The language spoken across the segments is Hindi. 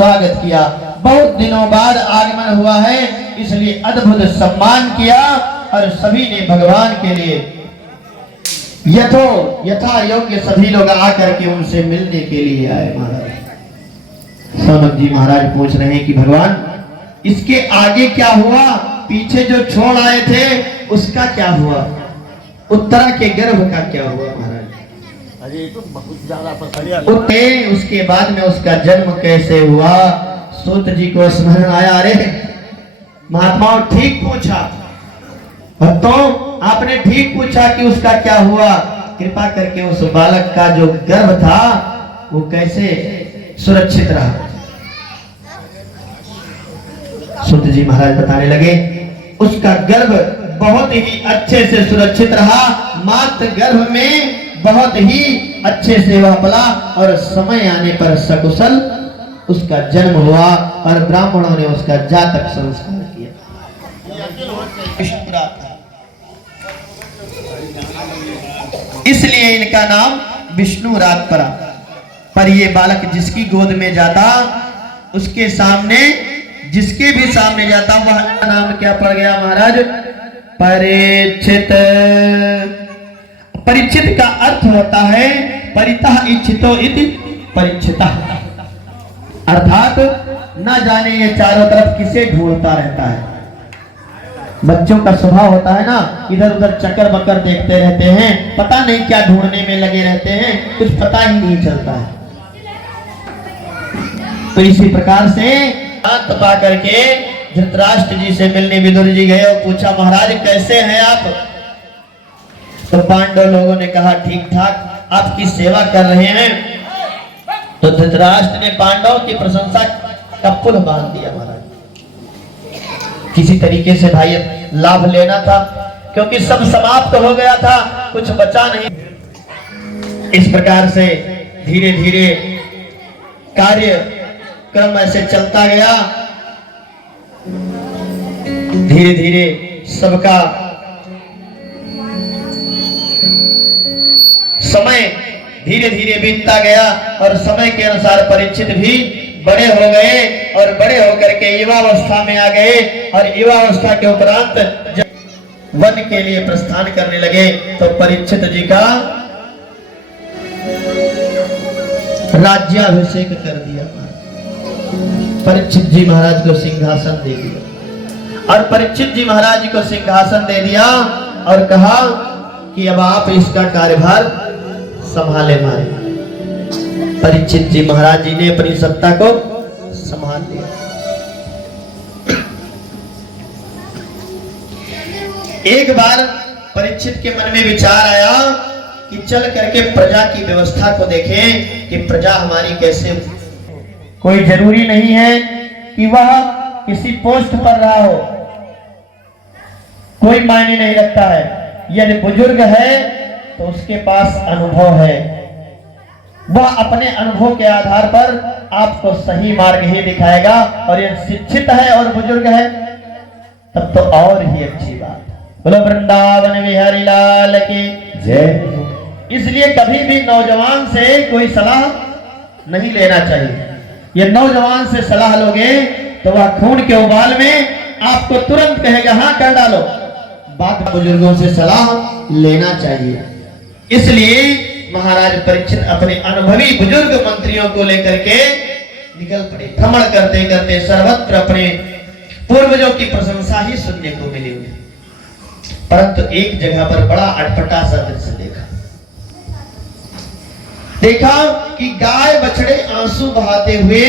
स्वागत किया। बहुत दिनों बाद आगमन हुआ है, इसलिए अद्भुत सम्मान किया और सभी ने भगवान के लिए यथा योग्य सभी लोग आकर के उनसे मिलने के लिए आए। महाराज सौनक जी महाराज पूछ रहे हैं कि भगवान इसके आगे क्या हुआ, पीछे जो छोड़ आए थे उसका क्या हुआ, उत्तरा के गर्भ का क्या हुआ महाराज? अरे तो बहुत ज्यादा उसके बाद में उसका जन्म कैसे हुआ? सूत जी को स्मरण आया, अरे महात्माओं ठीक पूछा, भक्तों आपने ठीक पूछा कि उसका क्या हुआ। कृपा करके उस बालक का जो गर्भ था वो कैसे सुरक्षित रहा? सूत जी महाराज बताने लगे उसका गर्भ बहुत ही अच्छे से सुरक्षित रहा, मात्र गर्भ में बहुत ही अच्छे से वह पला और समय आने पर सकुशल उसका जन्म हुआ और ब्राह्मणों ने उसका जातक संस्कार किया। इसलिए इनका नाम विष्णु रात परा। पर ये बालक जिसकी गोद में जाता, उसके सामने जिसके भी सामने जाता, वह नाम क्या पड़ गया महाराज? परीक्षित। परीक्षित का अर्थ होता है परितः इच्छितो इति परीक्षितः, अर्थात न जाने ये चारों तरफ किसे ढूंढता रहता है। बच्चों का स्वभाव होता है ना, इधर उधर चक्कर बक्कर देखते रहते हैं, पता नहीं क्या ढूंढने में लगे रहते हैं, कुछ पता ही नहीं चलता है। तो इसी प्रकार से तपा करके धृतराष्ट्र जी से मिलने विदुर जी गए और पूछा महाराज कैसे हैं आप? तो पांडव लोगों ने कहा ठीक ठाक, आपकी सेवा कर रहे हैं। तो धृतराष्ट्र ने पांडव की प्रशंसा का पुल बांध दिया महाराज। किसी तरीके से भाई लाभ लेना था, क्योंकि सब समाप्त हो गया था, कुछ बचा नहीं। इस प्रकार से धीरे धीरे कार्य क्रम ऐसे चलता गया, धीरे धीरे सबका समय धीरे धीरे बीतता गया और समय के अनुसार परीक्षित भी बड़े हो गए और बड़े होकर के युवावस्था में आ गए और युवावस्था के उपरांत जब वन के लिए प्रस्थान करने लगे तो परीक्षित जी का राज्याभिषेक कर दिया। परीक्षित जी महाराज को सिंहासन दे दिया और परीक्षित जी महाराज को सिंहासन दे दिया और कहा कि अब आप इसका कार्यभार संभाले मारे। परीक्षित जी महाराज जी ने अपनी सत्ता को संभाल लिया। एक बार परीक्षित के मन में विचार आया कि चल करके प्रजा की व्यवस्था को देखें कि प्रजा हमारी कैसे। कोई जरूरी नहीं है कि वह किसी पोस्ट पर रहा हो, कोई मायने नहीं रखता है। यदि बुजुर्ग है तो उसके पास अनुभव है, वह अपने अनुभव के आधार पर आपको सही मार्ग ही दिखाएगा। और यदि शिक्षित है और बुजुर्ग है तब तो और ही अच्छी बात। बोलो वृंदावन बिहारी लाल की जय। इसलिए कभी भी नौजवान से कोई सलाह नहीं लेना चाहिए। ये नौजवान से सलाह लोगे तो वह खून के उबाल में आपको तुरंत कहेगा हाँ कर डालो। बात बुजुर्गों से सलाह लेना चाहिए। इसलिए महाराज परीक्षित अपने अनुभवी बुजुर्ग मंत्रियों को लेकर के निकल पड़े। भ्रमण करते करते सर्वत्र अपने पूर्वजों की प्रशंसा ही सुनने को मिली उन्हें। परंतु एक जगह पर बड़ा अटपटा सा दृश्य देखा कि गाय बछड़े आंसू बहाते हुए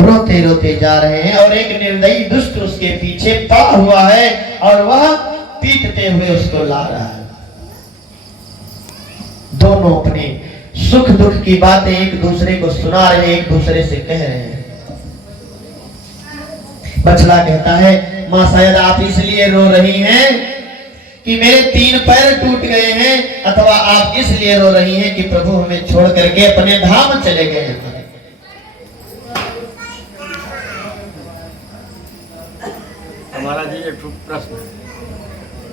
रोते रोते जा रहे हैं और एक निर्दयी दुष्ट उसके पीछे पड़ा हुआ है और वह पीटते हुए उसको ला रहा है। दोनों अपने सुख दुख की बातें एक दूसरे को सुना रहे, एक दूसरे से कह रहे हैं। बछड़ा कहता है मां शायद आप इसलिए रो रही हैं कि मेरे 3 पैर टूट गए हैं, अथवा आप इसलिए रो रही हैं कि प्रभु हमें छोड़ करके अपने धाम चले गए हैं। हमारा जी एक प्रश्न,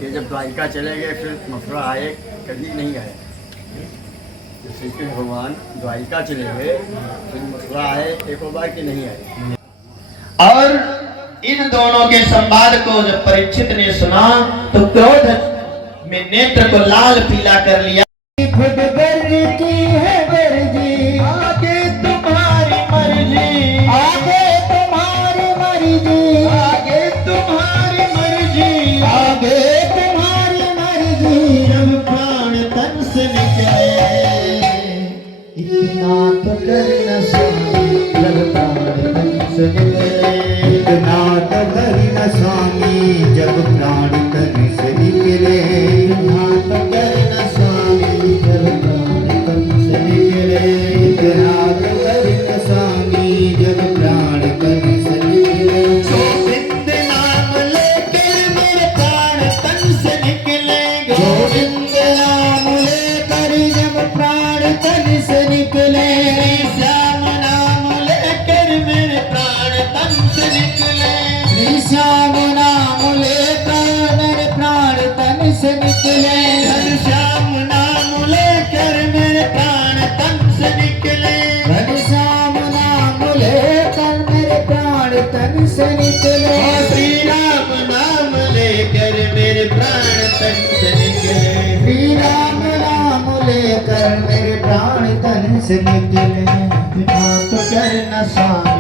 ये जब द्वारिका चले गए फिर मथुरा आए, कभी नहीं आए, कि श्री कृष्ण भगवान द्वारिका चले गए, फिर मथुरा आए, एक बार कि नहीं आए। और इन दोनों के संवाद को जब परीक्षित ने सुना तो क्रोध में नेत्र को लाल पीला कर लिया। खुद की है मर्जी, आगे तुम्हारी मर्जी, आगे तुम्हारी मर्जी, आगे तुम्हारी मर्जी, आगे तुम्हारी मर्जी। जब प्राण तन से निकले इतना तो कर न स्वामी, जब प्राण तन से निकले इतना तो कर न स्वामी, जब प्राण तन से निकले। इतना तो कर न स्वामी, जब प्राण तन से निकले। इतना तो कर न स्वामी, जब प्राण तन से निकले। गोविंद नाम लेकर मेरे प्राण तन से निकलेंगे, गोविंद नाम लेकर जब प्राण तन से निकले। श्याम नाम लेकर मेरे प्राण तन से निकले। श्री श्याम नाम लेकर मेरे प्राण तन से निकले। श्याम नाम लेकर मेरे प्राण तन से निकले। घनश्याम नाम लेकर मेरे प्राण तन से निकले। श्री राम नाम लेकर मेरे प्राण तन से निकले। श्री राम नाम लेकर मेरे प्राण तन से निकले। इतना तो कर न स्वामी,